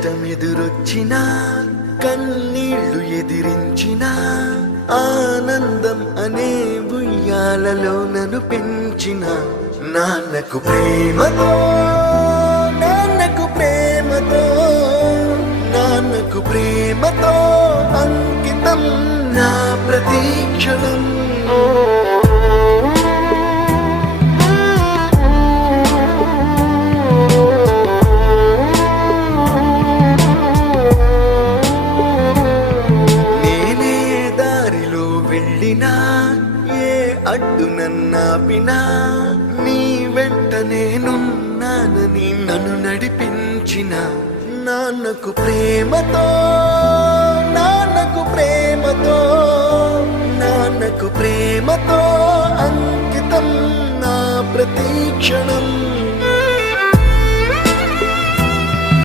కష్టమెదురొచ్చినా కన్నీళ్లు ఎదిరించినా ఆనందం అనే ఉయ్యాలలో నన్ను పెంచిన నాన్నకు ప్రేమతో నాన్నకు ప్రేమతో నాన్నకు ప్రేమతో అంకితం నా ప్రతీక్షణం. ఏ అడ్డు నన్నాపినా నీ వెంట నేనున్నానని నన్ను నడిపించిన నాన్నకు ప్రేమతో నాన్నకు ప్రేమతో నాన్నకు ప్రేమతో అంకితం నా ప్రతీక్షణం.